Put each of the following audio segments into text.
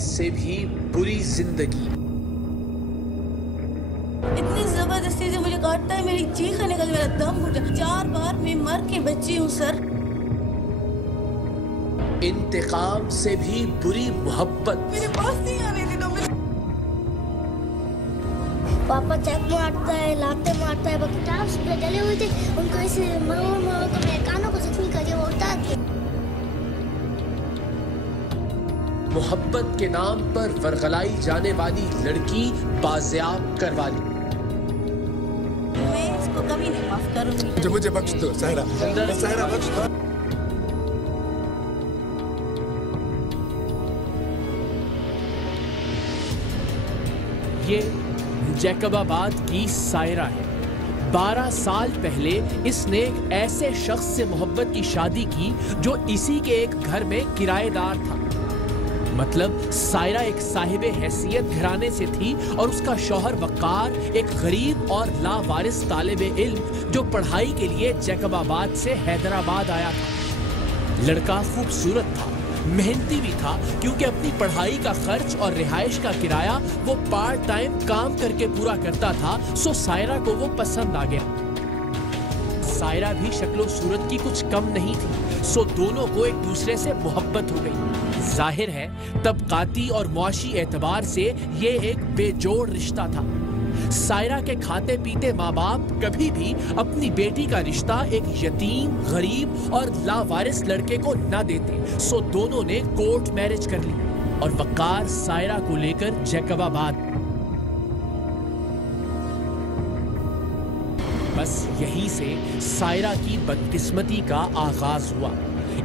से भी बुरी जिंदगी। इतनी जबरदस्ती से मुझे काटता है, मेरी चीख निकल, मेरा दम घुट। 4 बार मैं मर के बची हूँ सर। इंतकाम से भी बुरी मोहब्बत। मेरे पास नहीं आने दी तो पापा चेक मारता है, लाते मारता है। किताब पे डले हुए थे, उनको ऐसे मरो तो मेरे कानों को जख्मी करके वो उतार दिया। मोहब्बत के नाम पर वरगलाई जाने वाली लड़की बाजियाब करवा ली। मैं इसको कभी नहीं माफ करूंगी। मुझे बख्श दो सायरा, सायरा बख्श दो। ये जैकबाबाद की सायरा है। 12 साल पहले इसने एक ऐसे शख्स से मोहब्बत की शादी की जो इसी के एक घर में किराएदार था। मतलब सायरा एक साहिबे हैसियत घराने से थी और उसका शौहर वक़ार एक गरीब और लावारिस तालिबे इल्म जो पढ़ाई के लिए जैकबाबाद से हैदराबाद आया था। लड़का खूबसूरत था, मेहनती भी था, क्योंकि अपनी पढ़ाई का खर्च और रिहाइश का किराया वो पार्ट टाइम काम करके पूरा करता था। सो सायरा को वो पसंद आ गया। सायरा भी शक्लो सूरत की कुछ कम नहीं थी, सो दोनों को एक दूसरे से मोहब्बत हो गई। जाहिर है तबकाती और मुआशी एतबार से ये एक बेजोड़ रिश्ता था। सायरा के खाते पीते माँ बाप कभी भी अपनी बेटी का रिश्ता एक यतीम, गरीब और लावारिस लड़के को न देते। सो दोनों ने कोर्ट मैरिज कर ली और वक़ार सायरा को लेकर जैकबाबाद। बस यहीं से सायरा की बदकिस्मती का आगाज हुआ।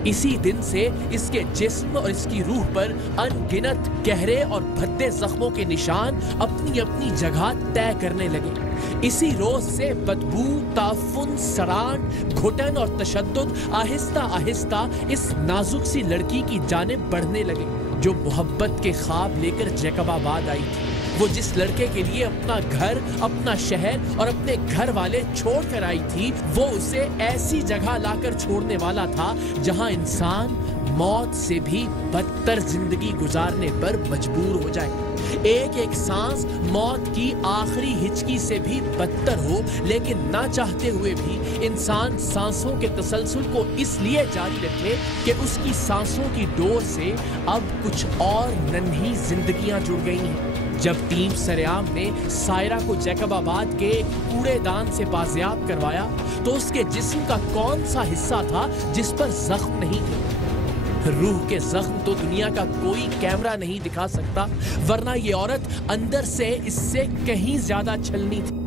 इसी दिन से इसके जिस्म और इसकी रूह पर अनगिनत गहरे और भद्दे जख्मों के निशान अपनी अपनी जगह तय करने लगे। इसी रोज से बदबू, ताफुन, सड़ान, घुटन और तशद्दुद आहिस्ता आहिस्ता इस नाजुक सी लड़की की जानिब बढ़ने लगे जो मोहब्बत के ख्वाब लेकर जैकबाबाद आई थी। वो जिस लड़के के लिए अपना घर, अपना शहर और अपने घर वाले छोड़ कर आई थी, वो उसे ऐसी जगह लाकर छोड़ने वाला था जहां इंसान मौत से भी बदतर जिंदगी गुजारने पर मजबूर हो जाए। एक एक सांस मौत की आखिरी हिचकी से भी बदतर हो, लेकिन ना चाहते हुए भी इंसान सांसों के तसलसल को इसलिए जारी रखे कि उसकी सांसों की डोर से अब कुछ और नन्ही जिंदगियां जुड़ गई हैं। जब टीम सरेआम ने सायरा को जैकबाबाद के एक कूड़ेदान से बाजियाब करवाया तो उसके जिस्म का कौन सा हिस्सा था जिस पर जख्म नहीं थे? रूह के जख्म तो दुनिया का कोई कैमरा नहीं दिखा सकता, वरना ये औरत अंदर से इससे कहीं ज्यादा छलनी थी।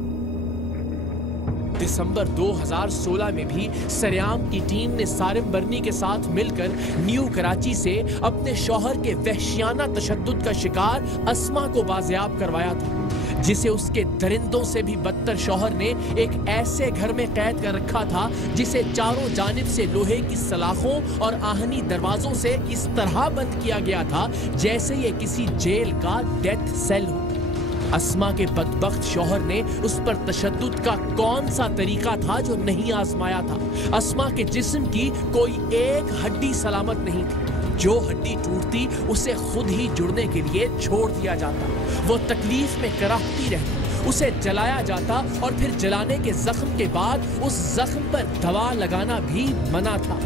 दिसंबर 2016 में भी सरेआम की टीम ने सारिम बर्नी के साथ मिलकर न्यू कराची से अपने शौहर के वहशियाना तशद्दुद का शिकार अस्मा को बाजियाब करवाया था, जिसे उसके दरिंदों से भी बदतर शौहर ने एक ऐसे घर में कैद कर रखा था जिसे चारों जानिब से लोहे की सलाखों और आहनी दरवाजों से इस तरह बंद किया गया था जैसे ये किसी जेल का डेथ सेल हो। अस्मा के बदबख्त शौहर ने उस पर तशद्दुद का कौन सा तरीका था जो नहीं आजमाया था? अस्मा के जिस्म की कोई एक हड्डी सलामत नहीं थी। जो हड्डी टूटती उसे खुद ही जुड़ने के लिए छोड़ दिया जाता। वो तकलीफ में कराहती रहती, उसे जलाया जाता और फिर जलाने के जख्म के बाद उस जख्म पर दवा लगाना भी मना था।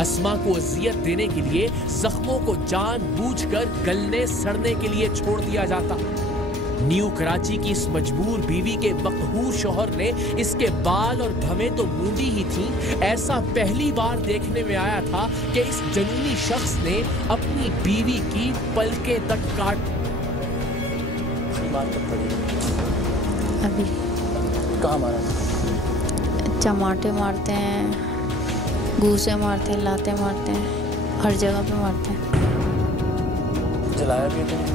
अस्मा को अजियत देने के लिए जख्मों को जानबूझकर गलने सड़ने के लिए छोड़ दिया जाता। न्यू कराची की इस मजबूर बीवी के मकहूर शौहर ने इसके बाल और भवें तो मूंदी ही थी, ऐसा पहली बार देखने में आया था कि इस जनूनी शख्स ने अपनी बीवी की पलकें तक काट। अभी कहाँ मारा? चमाटे मारते हैं, घूसे मारते हैं, लाते मारते हैं, हर जगह पे मारते हैं। जलाया भी तुमने?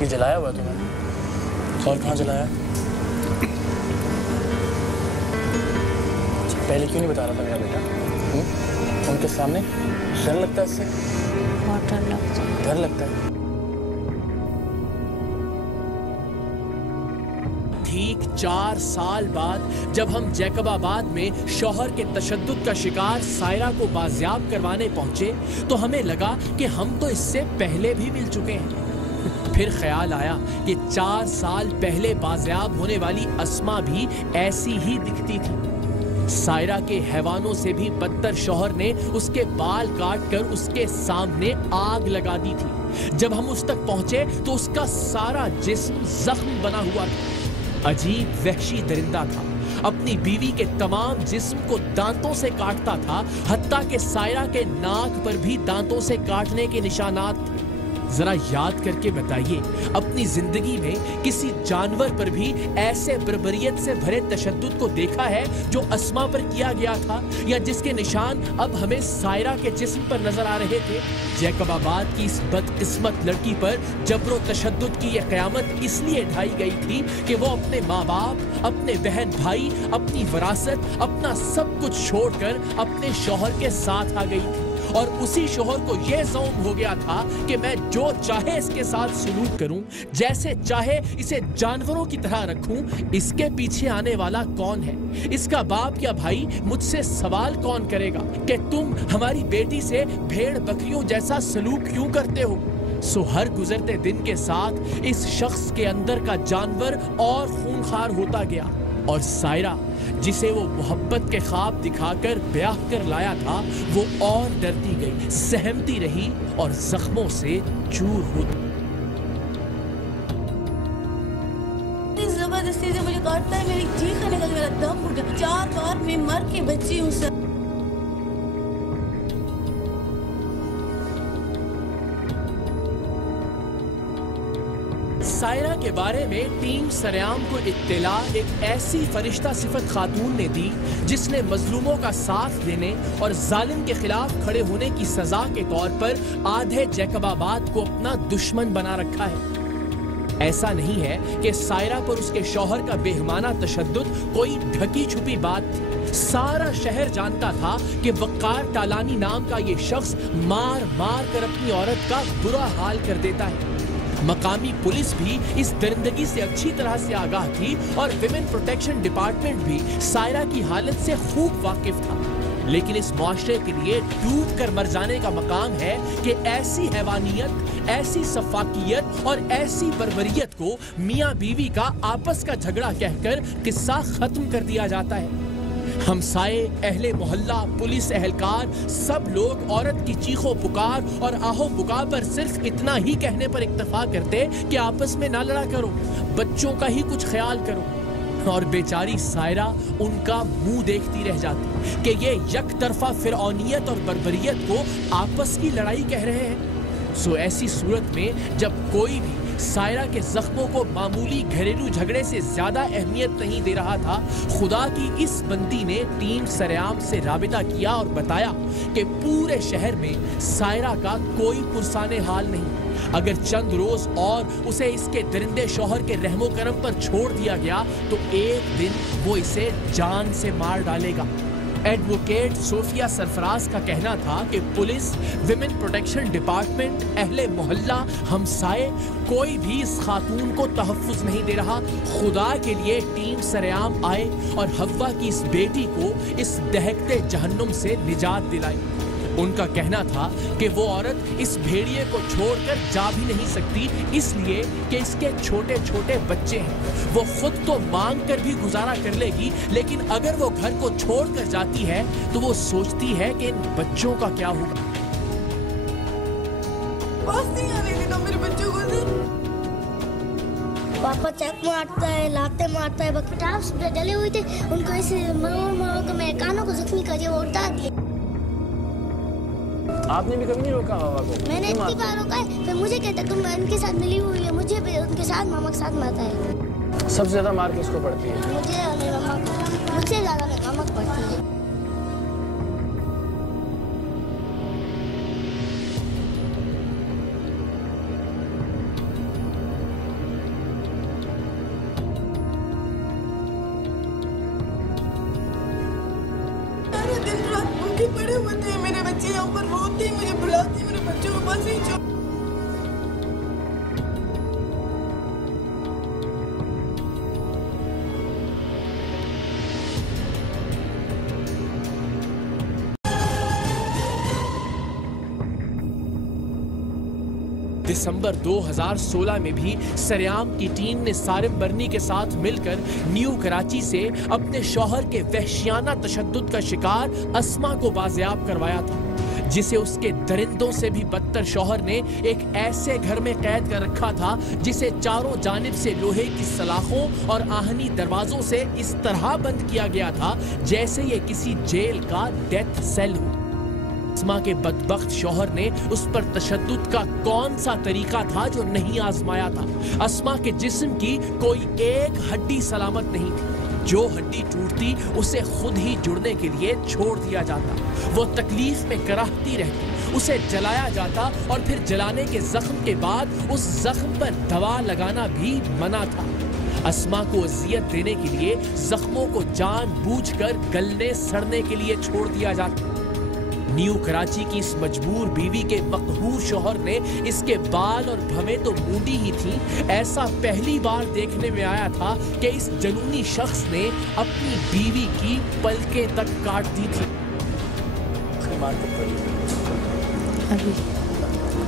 ये जलाया हुआ तुमने? और कहाँ जलाया? पहले क्यों नहीं बता रहा था मेरा बेटा? उनके सामने डर लगता है इससे? बहुत डर लगता है। डर लगता है। ठीक 4 साल बाद जब हम जैकबाबाद में शौहर के तशद्दुद का शिकार सायरा को बाजियाब करवाने पहुंचे तो हमें लगा कि हम तो इससे पहले भी मिल चुके हैं। फिर ख्याल आया कि 4 साल पहले बाजियाब होने वाली अस्मा भी ऐसी ही दिखती थी। सायरा के हैवानों से भी बदतर शौहर ने उसके बाल काट कर उसके सामने आग लगा दी थी। जब हम उस तक पहुंचे तो उसका सारा जिस्म जख्म बना हुआ था। अजीब वहशी दरिंदा था। अपनी बीवी के तमाम जिस्म को दांतों से काटता था, हत्ता के सायरा के नाक पर भी दांतों से काटने के निशानात थे। जरा याद करके बताइए, अपनी जिंदगी में किसी जानवर पर भी ऐसे बर्बरियत से भरे तशद्दुद को देखा है जो अस्मा पर किया गया था, या जिसके निशान अब हमें सायरा के जिस्म पर नजर आ रहे थे। जैकबाबाद की इस बदकिस्मत लड़की पर जबरो तशद्दुद की यह कयामत इसलिए ढाई गई थी कि वो अपने माँ बाप, अपने बहन भाई, अपनी विरासत, अपना सब कुछ छोड़कर अपने शौहर के साथ आ गई थी। और उसी शौहर को यह ज़ौम हो गया था कि मैं जो चाहे इसके साथ सलूक करूं, जैसे चाहे इसे जानवरों की तरह रखूं। इसके पीछे आने वाला कौन है? इसका बाप या भाई? मुझसे सवाल कौन करेगा कि तुम हमारी बेटी से भेड़ बकरियों जैसा सलूक क्यों करते हो? सो हर गुजरते दिन के साथ इस शख्स के अंदर का जानवर और खूंखार होता गया, और सायरा जिसे वो मोहब्बत के ख्वाब दिखाकर ब्याह कर लाया था, वो और डरती गई, सहमती रही और जख्मों से चूर होती। जबरदस्ती से मुझे काटता है, मेरी चीख निकल, मेरा दम घुट गया। 4 बार मैं मर के बची हूँ सर। सायरा के बारे में टीम सरेआम को इत्तला एक ऐसी फरिश्ता सिफत खातून ने दी जिसने मजलूमों का साथ देने और जालिम के खिलाफ खड़े होने की सजा के तौर पर आधे जैकबाबाद को अपना दुश्मन बना रखा है। ऐसा नहीं है कि सायरा पर उसके शौहर का बेहमाना तशद्दुद कोई ढकी छुपी बात थी। सारा शहर जानता था कि वक़ार टालानी नाम का ये शख्स मार मार कर अपनी औरत का बुरा हाल कर देता है। मकामी पुलिस भी इस दरिंदगी से अच्छी तरह से आगाह थी और विमेन प्रोटेक्शन डिपार्टमेंट भी सायरा की हालत से खूब वाकिफ था। लेकिन इस मुआशरे के लिए डूब कर मर जाने का मकाम है कि ऐसी हैवानियत, ऐसी सफाकियत और ऐसी बर्बरियत को मियाँ बीवी का आपस का झगड़ा कहकर किस्सा खत्म कर दिया जाता है। हमसाये, अहले मोहल्ला, पुलिस एहलकार, सब लोग औरत की चीखों पुकार और आहो पुकार पर सिर्फ इतना ही कहने पर इक्तफा करते कि आपस में ना लड़ा करो, बच्चों का ही कुछ ख्याल करो। और बेचारी सायरा उनका मुंह देखती रह जाती कि ये यकतरफा फिरौनियत और बर्बरियत को आपस की लड़ाई कह रहे हैं। सो ऐसी सूरत में जब कोई भी सायरा के जख्मों को मामूली घरेलू झगड़े से ज्यादा अहमियत नहीं दे रहा था, खुदा की इस बंदी ने टीम सरेआम से राबिता किया और बताया कि पूरे शहर में सायरा का कोई पुरसाने हाल नहीं। अगर चंद रोज और उसे इसके दरिंदे शौहर के रहमो करम पर छोड़ दिया गया तो एक दिन वो इसे जान से मार डालेगा। एडवोकेट सोफिया सरफराज का कहना था कि पुलिस, विमेन प्रोटेक्शन डिपार्टमेंट, अहले मोहल्ला, हमसाये, कोई भी इस खातून को तहफ्फुज नहीं दे रहा। खुदा के लिए टीम सरेआम आए और हव्वा की इस बेटी को इस दहकते जहन्नुम से निजात दिलाई। उनका कहना था कि वो औरत इस भेड़िए को छोड़कर जा भी नहीं सकती, इसलिए कि इसके छोटे छोटे बच्चे हैं। वो खुद तो मांग कर भी गुजारा कर लेगी, लेकिन अगर वो घर को छोड़कर जाती है तो वो सोचती है कि इन बच्चों का क्या होगा। मेरे बच्चों को पापा चक मारता है, लाते मारता है। किताब डले हुए थे, उनको ऐसे मरो के मेरे कानों को जख्मी कर दिया, वो उठा दिया। आपने भी कभी नहीं रोका बाबा को? मैंने इतनी बार रोका है, फिर मुझे कहता तुम उनके साथ मिली हुई है, मुझे भी उनके साथ मामा के साथ मारता है। सबसे ज्यादा मार किसको पड़ती है? मुझे और मेरी मामा को, मुझसे ज्यादा मेरी मामा को पड़ती है। दिन रात भूखे पड़े होते हैं मेरे बच्चे, यहाँ पर रोते हैं, मुझे बुलाते हैं, मेरे बच्चों को बस नहीं छोड़। दिसंबर 2016 में भी सरेआम की टीम ने सारिम बर्नी के साथ मिलकर न्यू कराची से अपने शौहर के वहशियाना तशद्दुद का शिकार अस्मा को बाजियाब करवाया था, जिसे उसके दरिंदों से भी बदतर शौहर ने एक ऐसे घर में कैद कर रखा था जिसे चारों जानिब से लोहे की सलाखों और आहनी दरवाजों से इस तरह बंद किया गया था जैसे ये किसी जेल का डेथ सेल हो। अस्मा के बदबख्त शौहर ने उस पर तशद्दुद का कौन सा तरीका था जो नहीं आजमाया था। अस्मा के जिस्म की कोई एक हड्डी सलामत नहीं थी, जो हड्डी टूटती उसे खुद ही जुड़ने के लिए छोड़ दिया जाता। वो तकलीफ में कराहती रहती, उसे जलाया जाता और फिर जलाने के जख्म के बाद उस जख्म पर दवा लगाना भी मना था। अस्मा को अजियत देने के लिए जख्मों को जानबूझकर गलने सड़ने के लिए छोड़ दिया जाता। न्यू कराची की इस मजबूर बीवी के मकहूर शौहर ने इसके बाल और भवें तो मूंडी ही थी, ऐसा पहली बार देखने में आया था कि इस जनूनी शख्स ने अपनी बीवी की पलकें तक काट दी थी। अभी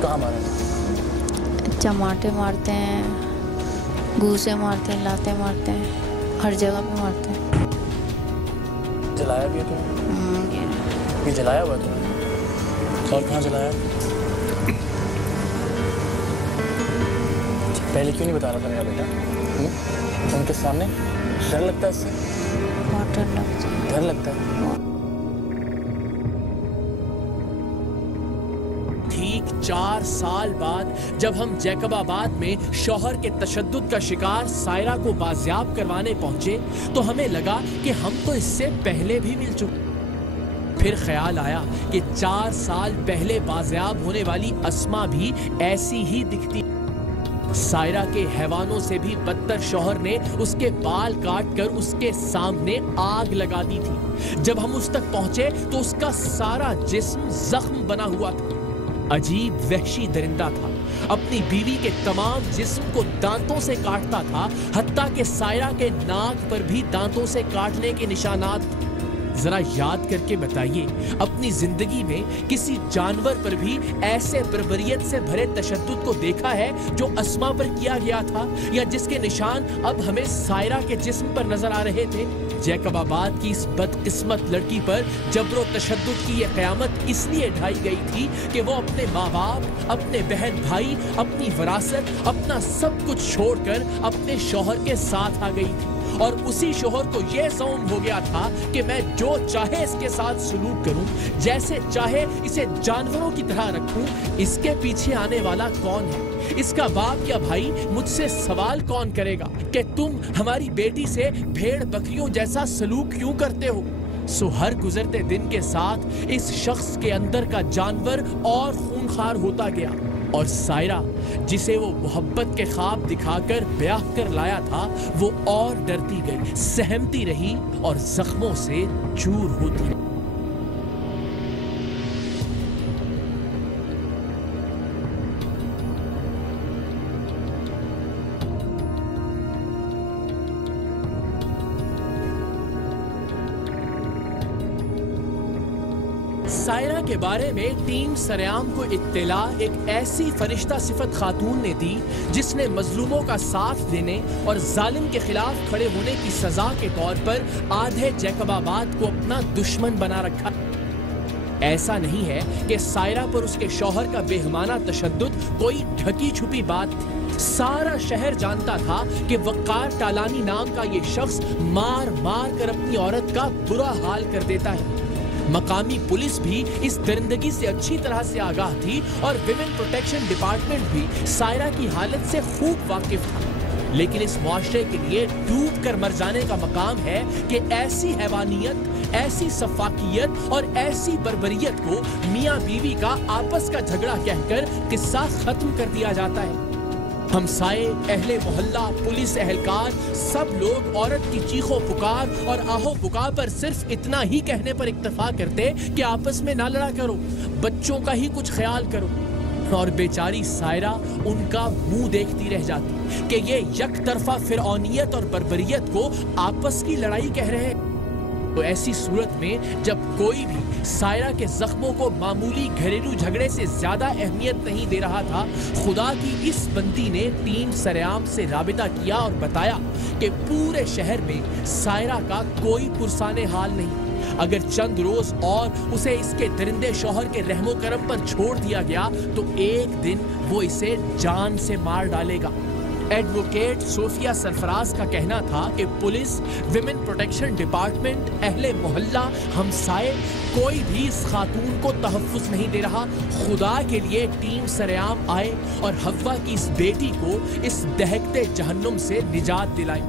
कहाँ मारा? चमाटे मारते हैं, घूसे मारते हैं, लाते मारते हैं, हर जगह पे मारते हैं। जलाया भी है तुमने? ये जलाया हुआ तुमने? और कहाँ जलाया? पहले क्यों नहीं बता रहा था मेरा बेटा? उनके सामने डर लगता है इससे? बहुत डर लगता है। डर लगता है? ठीक 4 साल बाद जब हम जैकबाबाद में शौहर के तशद्दुद का शिकार सायरा को बाजियाब करवाने पहुंचे तो हमें लगा कि हम तो इससे पहले भी मिल चुके। फिर ख्याल आया कि 4 साल पहले बाजियाब होने वाली अस्मा भी ऐसी ही दिखती। सायरा के हैवानों से भी बदतर शौहर ने उसके बाल काट कर उसके सामने आग लगा दी थी। जब हम उस तक पहुंचे तो उसका सारा जिस्म जख्म बना हुआ था। अजीब वहशी दरिंदा था, अपनी बीवी के तमाम जिस्म को दांतों से काटता था, हत्ता के सायरा के नाक पर भी दांतों से काटने के निशानात थे। जरा याद करके बताइए, अपनी जिंदगी में किसी जानवर पर भी ऐसे बर्बरियत से भरे तशद्दुद को देखा है जो अस्मा पर किया गया था, या जिसके निशान अब हमें सायरा के जिस्म पर नजर आ रहे थे? जैकबाबाद की इस बदकिस्मत लड़की पर जबरो तशद्दुद की यह क़यामत इसलिए ढाई गई थी कि वो अपने माँ बाप, अपने बहन भाई, अपनी विरासत, अपना सब कुछ छोड़कर अपने शौहर के साथ आ गई थी। और उसी शौहर को यह ज़ौम हो गया था कि मैं जो चाहे इसके साथ सलूक करूं, जैसे चाहे इसे जानवरों की तरह रखूं। इसके पीछे आने वाला कौन है? इसका बाप या भाई? मुझसे सवाल कौन करेगा कि तुम हमारी बेटी से भेड़ बकरियों जैसा सलूक क्यों करते हो? सो हर गुजरते दिन के साथ इस शख्स के अंदर का जानवर और खूंखार होता गया, और सायरा जिसे वो मोहब्बत के ख्वाब दिखाकर ब्याह कर लाया था, वो और डरती गई, सहमती रही और जख्मों से चूर होती। सायरा के बारे में टीम सरेआम को इत्तला एक ऐसी फरिश्ता सिफत खातून ने दी जिसने मजलूमों का साथ देने और जालिम के खिलाफ खड़े होने की सजा के तौर पर आधे जैकबाबाद को अपना दुश्मन बना रखा। ऐसा नहीं है कि सायरा पर उसके शौहर का बेहमाना तशद्दुद कोई ढकी छुपी बात थी। सारा शहर जानता था कि वक़ार टालानी नाम का ये शख्स मार मार कर अपनी औरत का बुरा हाल कर देता है। मकामी पुलिस भी इस दरिंदगी से अच्छी तरह से आगाह थी और विमेन प्रोटेक्शन डिपार्टमेंट भी सायरा की हालत से खूब वाकिफ था। लेकिन इस मुआशरे के लिए डूब कर मर जाने का मकाम है कि ऐसी हैवानियत, ऐसी सफाकियत और ऐसी बर्बरियत को मियाँ बीवी का आपस का झगड़ा कहकर किस्सा खत्म कर दिया जाता है। हमसाये, अहले मोहल्ला, पुलिस एहलकार, सब लोग औरत की चीखों पुकार और आहो पुकार पर सिर्फ इतना ही कहने पर इक्तफा करते कि आपस में ना लड़ा करो, बच्चों का ही कुछ ख्याल करो। और बेचारी सायरा उनका मुंह देखती रह जाती कि ये यकतरफा फिरौनियत और बर्बरियत को आपस की लड़ाई कह रहे हैं। तो ऐसी सूरत में जब कोई भी सायरा के जख्मों को मामूली घरेलू झगड़े से ज्यादा अहमियत नहीं दे रहा था, खुदा की इस बंदी ने टीम सरेआम से राबिता किया और बताया कि पूरे शहर में सायरा का कोई पुरसाने हाल नहीं। अगर चंद रोज और उसे इसके दरिंदे शौहर के रहमो करम पर छोड़ दिया गया तो एक दिन वो इसे जान से मार डालेगा। एडवोकेट सोफिया सरफराज का कहना था कि पुलिस, विमेन प्रोटेक्शन डिपार्टमेंट, अहले मोहल्ला, हमसाए, कोई भी इस खातून को तहफ्फुज नहीं दे रहा। खुदा के लिए टीम सरेआम आए और हव्वा की इस बेटी को इस दहकते जहन्नुम से निजात दिलाई।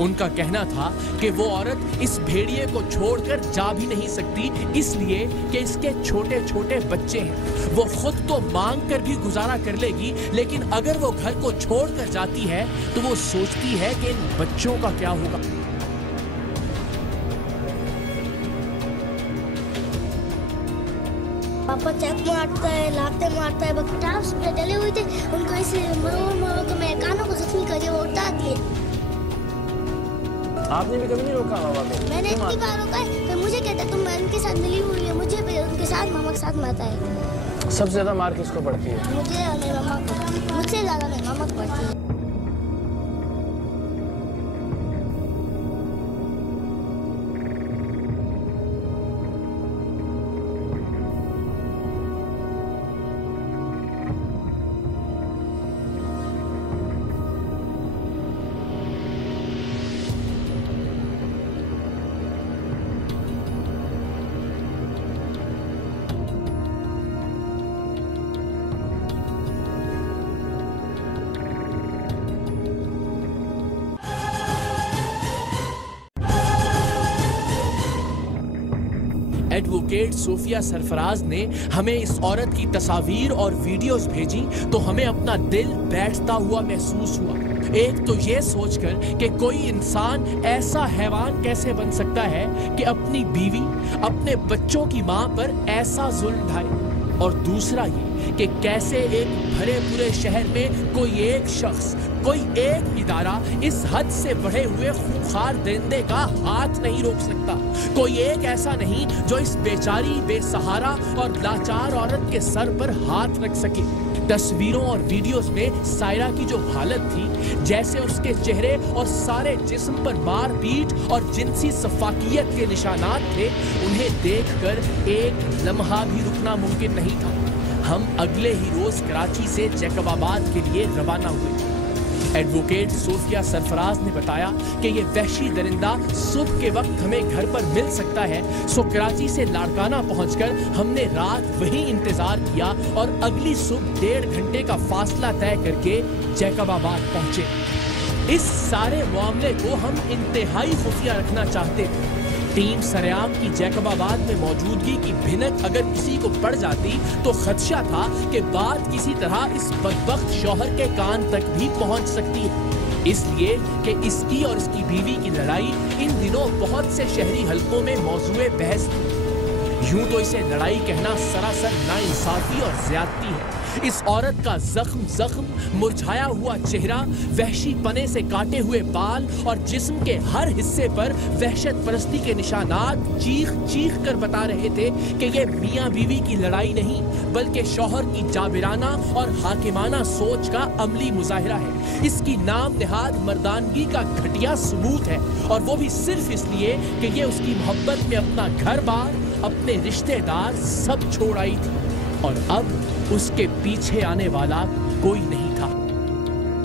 उनका कहना था कि वो औरत इस भेड़िए को छोड़कर जा भी नहीं सकती, इसलिए कि इसके छोटे छोटे बच्चे हैं। वो खुद तो मांग कर भी गुजारा कर लेगी, लेकिन अगर वो घर को छोड़कर जाती है तो वो सोचती है कि इन बच्चों का क्या होगा। पापा चक मारता है, लाते मारता है। बकटास पे डले हुए थे, उनको ऐसे मरो के मेरे कानों को जख्मी करके वो उठा दिए। आपने भी कभी नहीं रोका बाबा को? मैंने इतनी बार रोका है, तो मुझे कहता तुम उनके साथ मिली हुई है, मुझे भी उनके साथ मामा के साथ मारता है। सबसे ज्यादा मार किसको पड़ती है? मुझे और मेरे मामा को, मुझसे ज्यादा मेरे मामा को पड़ती है। एडवोकेट सोफिया सरफराज ने हमें इस औरत की तस्वीर और वीडियोस भेजी तो हमें अपना दिल बैठता हुआ महसूस हुआ। एक तो ये सोचकर कि कोई इंसान ऐसा हैवान कैसे बन सकता है कि अपनी बीवी, अपने बच्चों की मां पर ऐसा जुल्म ढाए, और दूसरा ये कि कैसे एक भरे पूरे शहर में कोई एक शख्स, कोई एक इदारा इस हद से बढ़े हुए खूंखार दरिंदे का हाथ नहीं रोक सकता। कोई एक ऐसा नहीं जो इस बेचारी, बेसहारा और लाचार औरत के सर पर हाथ रख सके। तस्वीरों और वीडियोस में सायरा की जो हालत थी, जैसे उसके चेहरे और सारे जिस्म पर मार पीट और जिनसी सफाकियत के निशानात थे, उन्हें देखकर एक लम्हा भी रुकना मुमकिन नहीं था। हम अगले ही रोज कराची से जैकबाबाद के लिए रवाना हुए। एडवोकेट सोफिया सरफराज ने बताया कि ये वहशी दरिंदा सुबह के वक्त हमें घर पर मिल सकता है, सो कराची से लाड़काना पहुंचकर हमने रात वहीं इंतजार किया और अगली सुबह 1.5 घंटे का फासला तय करके जैकबाबाद पहुंचे। इस सारे मामले को हम इंतहाई खुफिया रखना चाहते थे। टीम सरेआम की जैकबाबाद में मौजूदगी की भिनक अगर किसी को पड़ जाती तो खदशा था कि बात किसी तरह इस बदबख्त शौहर के कान तक भी पहुंच सकती है, इसलिए कि इसकी और इसकी बीवी की लड़ाई इन दिनों बहुत से शहरी हलकों में मौजूए बहस थी। यूं तो इसे लड़ाई कहना सरासर नाइंसाफी और ज्यादती है। इस औरत का जख्म, मुरझाया हुआ चेहरा, वहशी पने से काटे हुए बाल और जिस्म के हर हिस्से पर वहशत परस्ती के निशानात चीख चीख कर बता रहे थे कि ये मियां बीवी की लड़ाई नहीं, बल्कि शौहर की जाबिराना और हाकिमाना सोच का अमली मुजाहिरा है। इसकी नाम निहाद मर्दानगी का घटिया सबूत है, और वो भी सिर्फ इसलिए कि ये उसकी मोहब्बत में अपना घर बार, अपने रिश्तेदार सब छोड़ आई थी, और अब उसके पीछे आने वाला कोई नहीं था।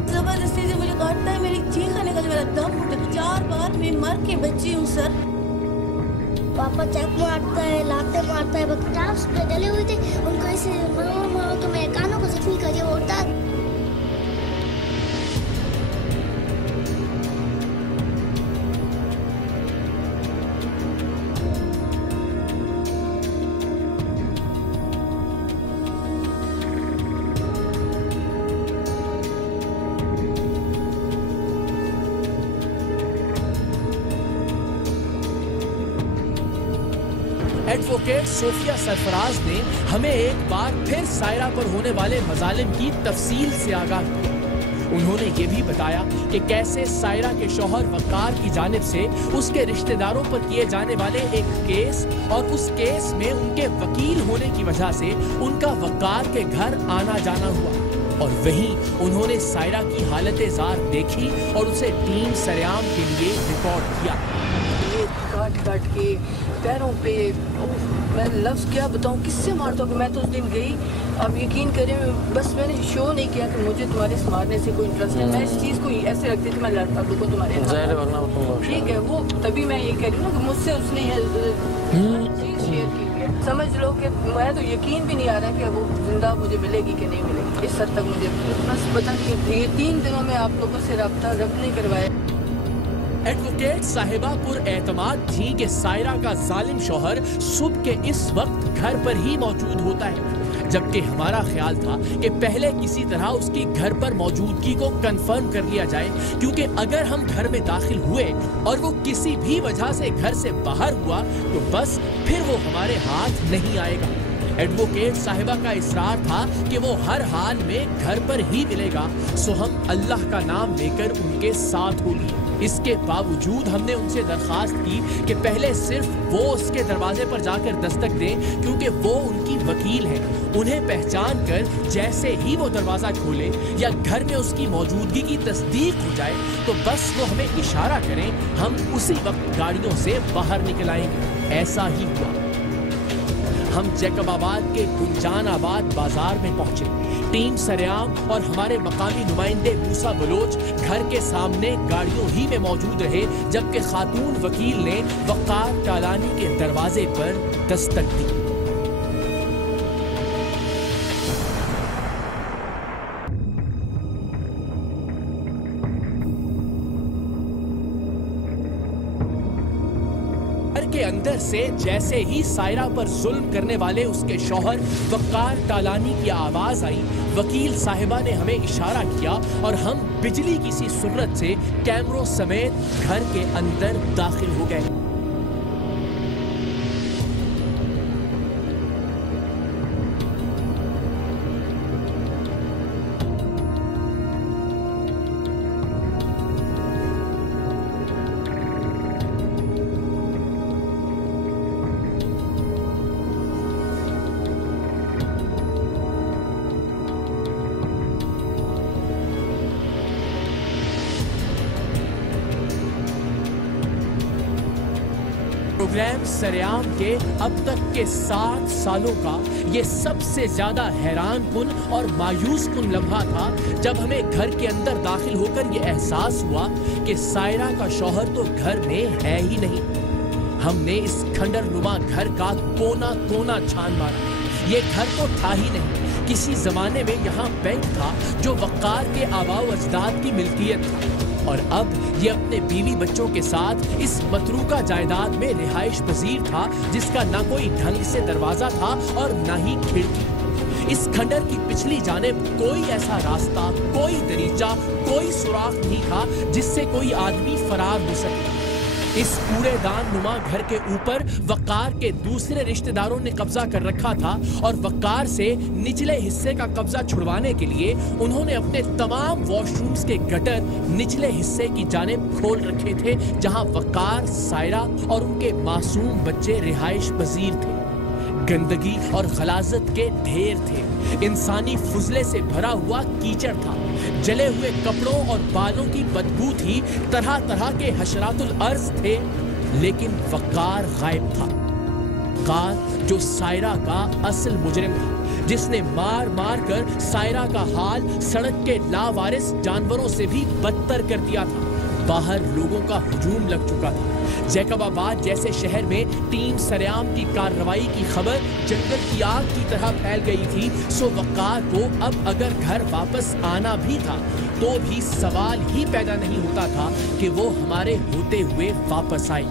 जबरदस्ती से मुझे काटता है, मेरी चीख निकल, मेरा दम घुटा। 4 बार मैं मर के बची हूँ सर। पापा चक मारता है, लाते मारता है। बकटास पे डले हुए थे, उनको ऐसे मरो के मेरे कानों को जख्मी करके वो उठा। एडवोकेट सोफिया सरफराज ने हमें एक बार फिर सायरा पर होने वाले मजालिम की तफसील से आगाह किया। उन्होंने ये भी बताया कि कैसे सायरा के शौहर वक्कार की जानिब से उसके रिश्तेदारों पर किए जाने वाले एक केस और उस केस में उनके वकील होने की वजह से उनका वक्कार के घर आना जाना हुआ। और वहीं उन्होंने सायरा की हालत ज़ार देखी और उसे टीम सरेआम के लिए रिकॉर्ड किया। काट के पैरों पे, मैं लफ्ज़ क्या बताऊं, किससे मारता हूँ। मैं तो उस दिन गई, आप यकीन करें, बस मैंने शो नहीं किया कि मुझे तुम्हारे मारने से कोई इंटरेस्ट है। मैं इस चीज़ को ऐसे रखती थी, मैं लड़ता को तुम्हारे ठीक है। वो तभी मैं ये कह रही हूँ कि मुझसे उसने चीज़ शेयर की है। समझ लो कि मैं तो यकीन भी नहीं आ रहा कि वो जिंदा मुझे मिलेगी कि नहीं मिलेगी। इस हद तक मुझे बस पता नहीं। ये 3 दिनों में आप लोगों से रब्ता नहीं करवाया। एडवोकेट साहिबा पुरएतमाद थी कि सायरा का जालिम शौहर सुबह के इस वक्त घर पर ही मौजूद होता है, जबकि हमारा ख्याल था कि पहले किसी तरह उसकी घर पर मौजूदगी को कंफर्म कर लिया जाए, क्योंकि अगर हम घर में दाखिल हुए और वो किसी भी वजह से घर से बाहर हुआ तो बस फिर वो हमारे हाथ नहीं आएगा। एडवोकेट साहिबा का इसरार था कि वो हर हाल में घर पर ही मिलेगा, सो हम अल्लाह का नाम लेकर उनके साथ हो लिए। इसके बावजूद हमने उनसे दरखास्त की कि पहले सिर्फ वो उसके दरवाजे पर जाकर दस्तक दें, क्योंकि वो उनकी वकील है। उन्हें पहचान कर जैसे ही वो दरवाजा खोले या घर में उसकी मौजूदगी की तस्दीक हो जाए तो बस वो हमें इशारा करें, हम उसी वक्त गाड़ियों से बाहर निकल आएंगे। ऐसा ही हुआ। हम जैकबाबाद के गुंजानाबाद बाजार में पहुंचे। टीम सरेआम और हमारे मकामी नुमाइंदे मूसा बलोच घर के सामने गाड़ियों ही में मौजूद रहे, जबकि खातून वकील ने वक्कार टालानी के दरवाजे पर दस्तक दी। के अंदर से जैसे ही सायरा पर जुल्म करने वाले उसके शौहर वक्कार टालानी की आवाज आई, वकील साहिबा ने हमें इशारा किया और हम बिजली की सी सूरत से कैमरों समेत घर के अंदर दाखिल हो गए। प्रोग्राम सरेआम के अब तक के 7 सालों का ये सबसे ज्यादा हैरान कुन और मायूस कुन लम्हा था, जब हमें घर के अंदर दाखिल होकर ये एहसास हुआ कि सायरा का शौहर तो घर में है ही नहीं। हमने इस खंडर नुमा घर का कोना कोना छान मारा। ये घर तो था ही नहीं। किसी जमाने में यहाँ बैंक था जो वक्कार के आबाओ अजदाद की मिल्कियत था, और अब ये अपने बीवी बच्चों के साथ इस मतरूका जायदाद में रिहाइश पजीर था, जिसका ना कोई ढंग से दरवाजा था और ना ही खिड़की। इस खंडर की पिछली जानिब कोई ऐसा रास्ता, कोई दरीचा, कोई सुराख नहीं था जिससे कोई आदमी फरार हो सके। इस कूड़ेदान नुमा घर के ऊपर वक्कार के दूसरे रिश्तेदारों ने कब्जा कर रखा था, और वक्कार से निचले हिस्से का कब्जा छुड़वाने के लिए उन्होंने अपने तमाम वॉशरूम्स के गटर निचले हिस्से की जानिब खोल रखे थे, जहां वक्कार, सायरा और उनके मासूम बच्चे रिहाइश पजीर थे। गंदगी और गलाजत के ढेर थे। इंसानी फुजले से भरा हुआ कीचड़ था। जले हुए कपड़ों और बालों की बदबू थी। तरह तरह के हशरातुल अर्ज थे, लेकिन वक्कार गायब था। वक्कार जो सायरा का असल मुजरिम था, जिसने मार मार कर सायरा का हाल सड़क के लावारिस जानवरों से भी बदतर कर दिया था। बाहर लोगों का हुजूम लग चुका था। जैकबाबाद जैसे शहर में टीम सरेआम की कार्रवाई की खबर जंगल की आग की तरह फैल गई थी। सो वक्कार को अब अगर घर वापस आना भी था तो भी सवाल ही पैदा नहीं होता था कि वो हमारे होते हुए वापस आई।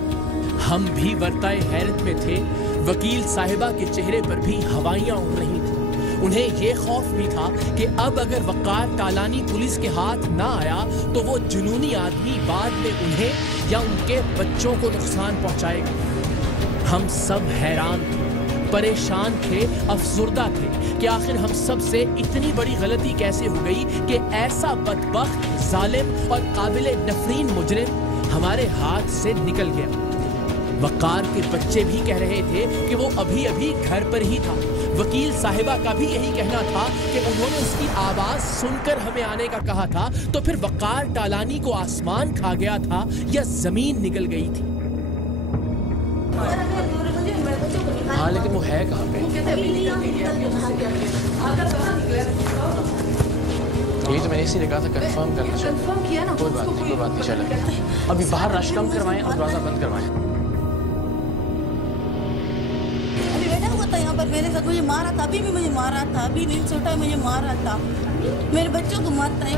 हम भी वर्ताए हैरत में थे। वकील साहिबा के चेहरे पर भी हवाइयां उड़ रही थी। उन्हें ये खौफ भी था कि अब अगर वक्कार टालानी पुलिस के हाथ ना आया तो वो जुनूनी आदमी बाद में उन्हें या उनके बच्चों को नुकसान पहुंचाएगा। हम सब हैरान थे। परेशान थे, अफसुर्दा थे कि आखिर हम सब से इतनी बड़ी गलती कैसे हो गई कि ऐसा बदबख्त, जालिम और काबिले नफरीन मुजरिम हमारे हाथ से निकल गया। वक़ार के बच्चे भी कह रहे थे कि वो अभी अभी घर पर ही था। वकील साहिबा का भी यही कहना था कि उन्होंने उसकी आवाज सुनकर हमें आने का कहा था। तो फिर वक़ार टालानी को आसमान खा गया था या जमीन निकल गई थी? हाँ, लेकिन वो है कहाँ पे? यही तो मैंने इसीलिए कहा था कंफर्म करना चाहिए। कंफर्म किया ना? कोई बात नहीं चले। अभी बाहर रश कम करवाएं और दरवाजा बंद करवाएं। यहाँ पर मेरे साथ मुझे मारा था, अभी भी मुझे मारा था, अभी नींद से उठा मुझे मारा था, मेरे बच्चों को मारता है।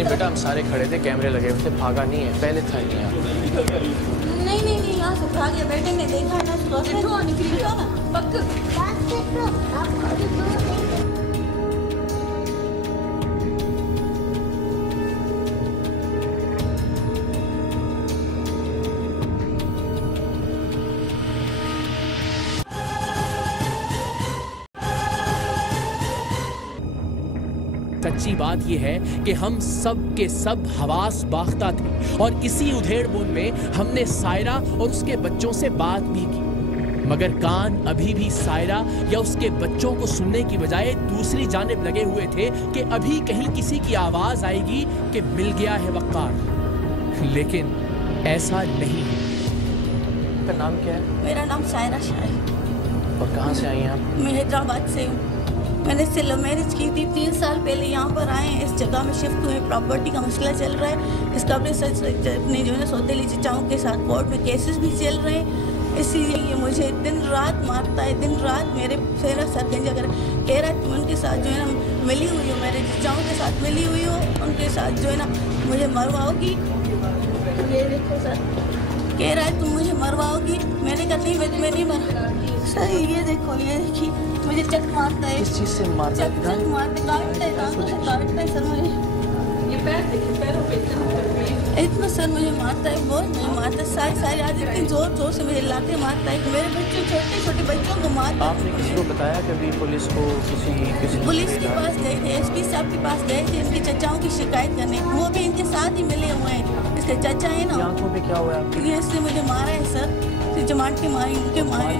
बेटा हम सारे खड़े थे, कैमरे लगे हुए थे, भागा नहीं है, पहले था ही यहाँ। नहीं यहाँ से भाग गया, बेटे ने देखा ना, निकली ना पक्का। सच्ची बात यह है कि हम सब के सब हवास बाख्ता थे और इसी उधेड़-बुन में हमने सायरा और उसके बच्चों से बात भी की, मगर कान अभी भी सायरा या उसके बच्चों को सुनने की बजाय दूसरी जानिब लगे हुए थे कि अभी कहीं किसी की आवाज आएगी कि मिल गया है वक़ार। लेकिन ऐसा नहीं है। आपका नाम क्या है? मेरा नाम सायरा शाह है। और कहाँ से आई हैं आप? मैं हैदराबाद से हूँ। मैंने इससे लव मैरिज की थी। 3 साल पहले यहाँ पर आए हैं, इस जगह में शिफ्ट हुए। प्रॉपर्टी का मसला चल रहा है। इसका अपने जो है ना सौतेली चचाओं के साथ कोर्ट में केसेस भी चल रहे हैं। इसीलिए ये मुझे दिन रात मारता है, दिन रात मेरे फेरा सरगंजा कर कह रहा है तुम उनके साथ जो है ना मिली हुई हो, मेरे चचाओं के साथ मिली हुई हो, उनके साथ जो है ना मुझे मरवाओगी। ये देखो सर, कह रहा है तुम मुझे मरवाओगी। मैंने कहा नहीं, मैं नहीं मर सर। ये देखो, ये देखिए मुझे चक मारता है। किस चीज़ से मारता है? चक मारते काटता है, दांतों से काटता है सर मुझे। ये पैर देखिए, पैरों पे इतना सर मुझे मारता है, बहुत मुझे मारता है। सारी आज इतनी जोर जोर से मुझे लाते मारता है। मेरे बच्चों, छोटे छोटे बच्चों को मारता है। आपने किसी को बताया कभी? पुलिस को? किसी पुलिस के पास गए थे, एसपी साहब के पास गए थे इनके चचाओं की शिकायत करने। वो भी इनके साथ ही मिले हुए हैं। इसके चचा है ना, आंखों पे क्या हुआ है? ये इसने मुझे मारा है सर, जमाट के मारे, उनके मारे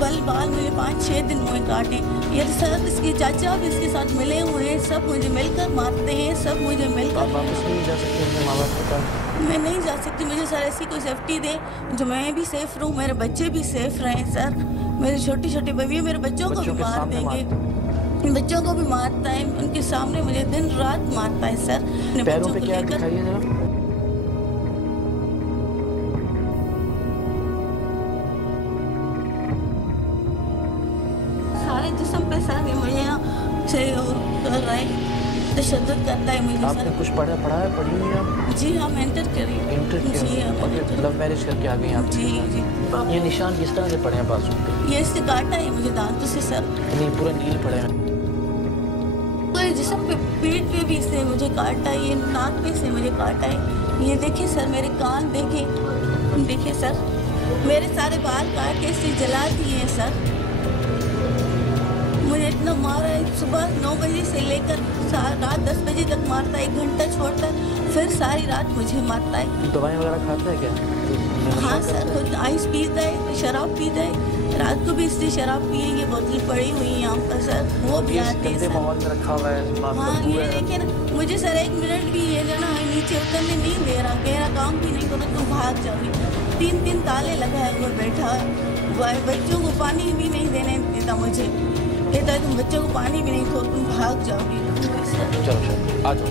बाल मुझे 5-6 दिन हुए काटे। ये सर इसके चाचा भी इसके साथ मिले हुए हैं, सब मुझे मिलकर मारते हैं, सब मुझे मिलकर। आप वापस नहीं जा सकते अपने माँ बाप के पास? मैं नहीं जा सकती, मुझे सर ऐसी कोई सेफ्टी दे जो मैं भी सेफ रहूँ, मेरे बच्चे भी सेफ रहें सर। मेरे छोटी छोटी बेबी, मेरे बच्चों को भी मार देंगे, बच्चों को भी मारता है, उनके सामने मुझे दिन रात मारता है सर। पैरों पे क्या दिखाइए जरा। सारे जिस्म पे सर मुझे से कर रहा है, तशद्दुद करता है मुझे। आपने कुछ पढ़ी हुई आप? जी हाँ, मैं इंटर करी। जी हाँ, लव मैरिज करके आ गई आप? जी। ये निशान किस तरह से पड़े हैं बाजू पे? ये इससे काटा है मुझे दांतों से सर। नहीं, पूरा नील पड़े हैं। पूरे जिस्म पे, पेट पे भी इससे मुझे काटा है, ये नाक पे से मुझे काटा है। ये देखिए सर, मेरे कान देखिए सर, मेरे सारे बाल काट के इससे जला दिए हैं सर। मुझे इतना मारा है, सुबह 9 बजे से लेकर रात 10 बजे तक मारता है, 1 घंटा छोड़ता है, फिर सारी रात मुझे मारता है। दवाई वगैरह खाता है क्या? हाँ सर, खुद आइस पीता है, शराब पीता है। रात को भी इसने शराब पी है, ये बोतल पड़ी हुई है यहाँ पर सर, वो भी आते हैं सर। माहौल में रखा हुआ है। हाँ, ये देखिए ना, मुझे सर 1 मिनट भी ये जो ना नीचे उतरने नहीं दे रहा, कह रहा काम भी नहीं करो तुम भाग जाओगी। 3 ताले लगाए हुए बैठा है, बच्चों को पानी भी नहीं देने देता मुझे, कहता है तुम बच्चों को पानी भी नहीं दो, तुम भाग जाओगी। चलो आ जाओ।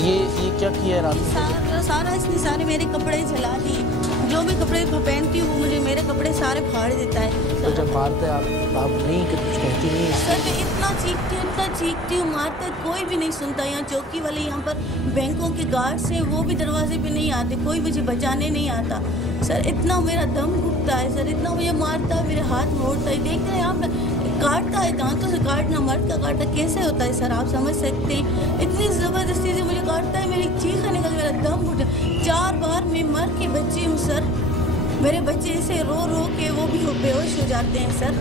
ये क्या किया है रात में? सारा इसने सारे मेरे कपड़े जला दिए, जो भी कपड़े मैं पहनती हूँ मुझे मेरे कपड़े सारे फाड़ देता है। तो जब मारते हैं आप नहीं कुछ कहती नहीं? सर मैं इतना चीखती हूँ मारता है, कोई भी नहीं सुनता। यहाँ चौकी वाले, यहाँ पर बैंकों के गार्ड्स हैं, वो भी दरवाजे पे नहीं आते, कोई मुझे बचाने नहीं आता। सर इतना मेरा दम घुटता है सर, इतना मुझे मारता है, मेरे हाथ मोड़ता है। देख रहे हैं आप, काटता है, दांतों से काटना, मर्द का काटना कैसे होता है सर, आप समझ सकते हैं। इतनी ज़बरदस्ती से मुझे काटता है, मेरी चीख निकल, मेरा दम घुटा। 4 बार मैं मर के बच्ची हूँ सर। मेरे बच्चे ऐसे रो रो के वो भी बेहोश हो जाते हैं सर,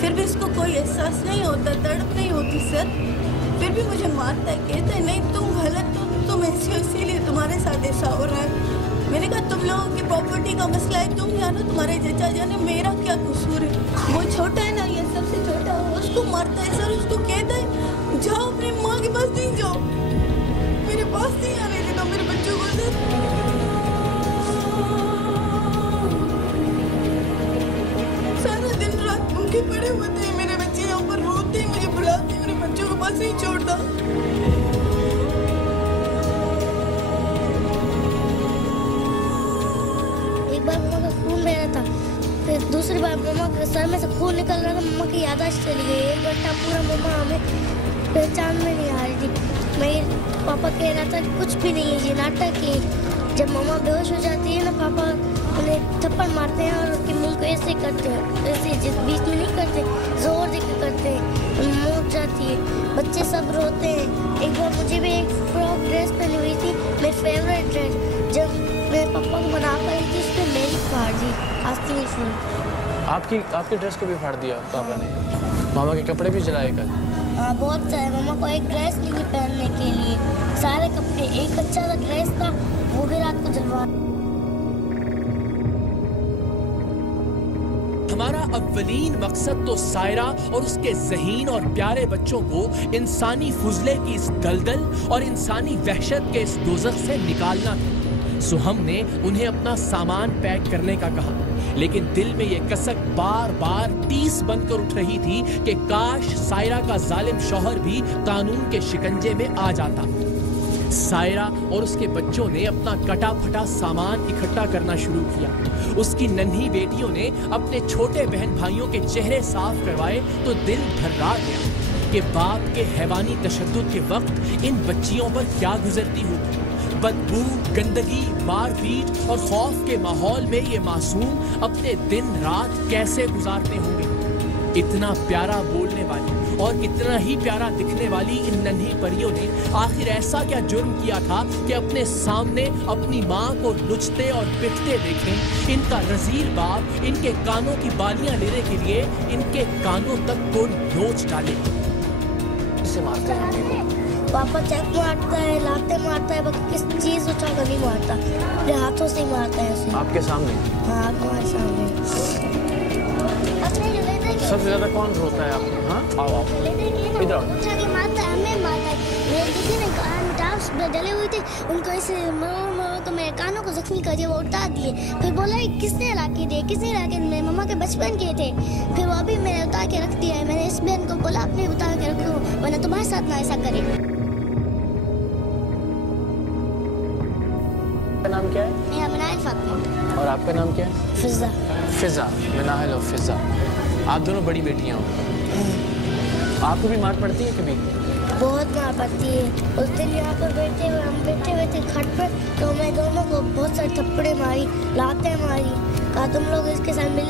फिर भी इसको कोई एहसास नहीं होता, तड़प नहीं होती सर, फिर भी मुझे मारता है। कहता है नहीं तुम गलत हो, तुम ऐसी हो, इसीलिए तुम्हारे साथ ऐसा हो रहा है। मैंने कहा तुम लोगों की प्रॉपर्टी का मसला है, तुम जानो, तुम्हारे चचा जाने, मेरा क्या कसूर है। वो छोटा है ना, ये सबसे छोटा, उसको मारता है सर। उसको कहता है जाओ अपनी माँ के पास, नहीं जाओ, मेरे पास नहीं आने देता मेरे बच्चों को सर। सारा दिन रात भूखे पड़े होते हैं मेरे बच्चे, यहाँ पर रोते हैं, मुझे बुलाते हैं, मेरे बच्चों को पास नहीं छोड़ता। एक बार मम्मा का खून बह रहा था, फिर दूसरी बार मम्मा के सर में से खून निकल रहा था, मम्मा की याददाश्त चली गई। 1 घंटा पूरा मम्मा हमें पहचान में नहीं आ रही थी। मैं पापा कह रहा था कुछ भी नहीं है, ये नाटक है। जब मम्मा बेहोश हो जाती है ना, पापा उन्हें थप्पड़ मारते हैं और उनके मुंह को ऐसे करते हैं, ऐसे जिस बीच में नहीं करते, जोर देकर करते हैं, मुँह उठ जाती है, बच्चे सब रोते हैं। एक बार मुझे भी एक फ्रॉक ड्रेस पहनी हुई थी, मेरी फेवरेट ड्रेस, जब मेरे पापा को बना कर थी, उसने मेरी फाड़ दी आस्तीन फूल। आपकी ड्रेस को भी फाड़ दिया पापा ने? मामा के कपड़े भी जलाए कल? हाँ बहुत सारे, मामा को एक ड्रेस नहीं थी पहनने के लिए, सारे कपड़े, एक अच्छा सा ड्रेस था वो भी रात को जलवा। हमारा अव्वलीन मकसद तो सायरा और उसके ज़हीन और प्यारे बच्चों को इंसानी फुजले की इस दलदल और इंसानी वहशत के इस दोज़ख से निकालना था। सो हमने उन्हें अपना सामान पैक करने का कहा, लेकिन दिल में ये कसक बार बार टीस बनकर उठ रही थी कि काश सायरा का जालिम शौहर भी कानून के शिकंजे में आ जाता। सायरा और उसके बच्चों ने अपना कटा फटा सामान इकट्ठा करना शुरू किया। उसकी नन्ही बेटियों ने अपने छोटे बहन भाइयों के चेहरे साफ करवाए तो दिल भर्रा गया कि बाप के हैवानी तशद्दुद के वक्त इन बच्चियों पर क्या गुजरती होगी। बदबू, गंदगी, मारपीट और खौफ के माहौल में ये मासूम अपने दिन रात कैसे गुजारते होंगे। इतना प्यारा बोलने वाली और इतना ही प्यारा दिखने वाली इन नन्ही परियों ने आखिर ऐसा क्या जुर्म किया था कि अपने सामने अपनी माँ को लुचते और पिटते देखें। इनका रजील बाप इनके कानों की बालियां लेने के लिए इनके कानों तक को नोच डाले। इससे मारते हैं मम्मी को? पापा चक मारता है, लाते मारता है, बाकी किस चीज उठा कर नहीं मारता, अपने हाथों से ही मारता है उसे। आपके सामने? हाँ हमारे सामने। सबसे ज्यादा कौन रोता है आपको? हाँ आओ आओ इधर आओ। उठा के मारता है, हमें मारता है। मेरे दीदी ने टाप्स जले हुए थे, उनको ऐसे तो मेरे कानों को जख्मी कर दिया, वो उठा दिए। फिर बोला किसने ला के दिए, किसने ला के? मेरे मम्मा के बचपन के थे। फिर वो अभी मैंने उतार के रख दिया है। मैंने इस बहन को बोला अपने उतार के रखो, वरना तुम्हारे साथ ना ऐसा करे। नाम क्या है? मेरा मनाइल फातिमा। और आपका नाम क्या है? फिजा। फिजा, मनाहिल और फिजा। आप दोनों बड़ी बेटियां हो। आपको भी मार पड़ती है कभी? बहुत मार पड़ती है। उस दिन यहाँ पर हम बैठे हुए थे खट पर, तो मैं दोनों को बहुत सारे थप्पड़े मारी, लातें मारी, कहा तुम लोग इसके साथ मिले।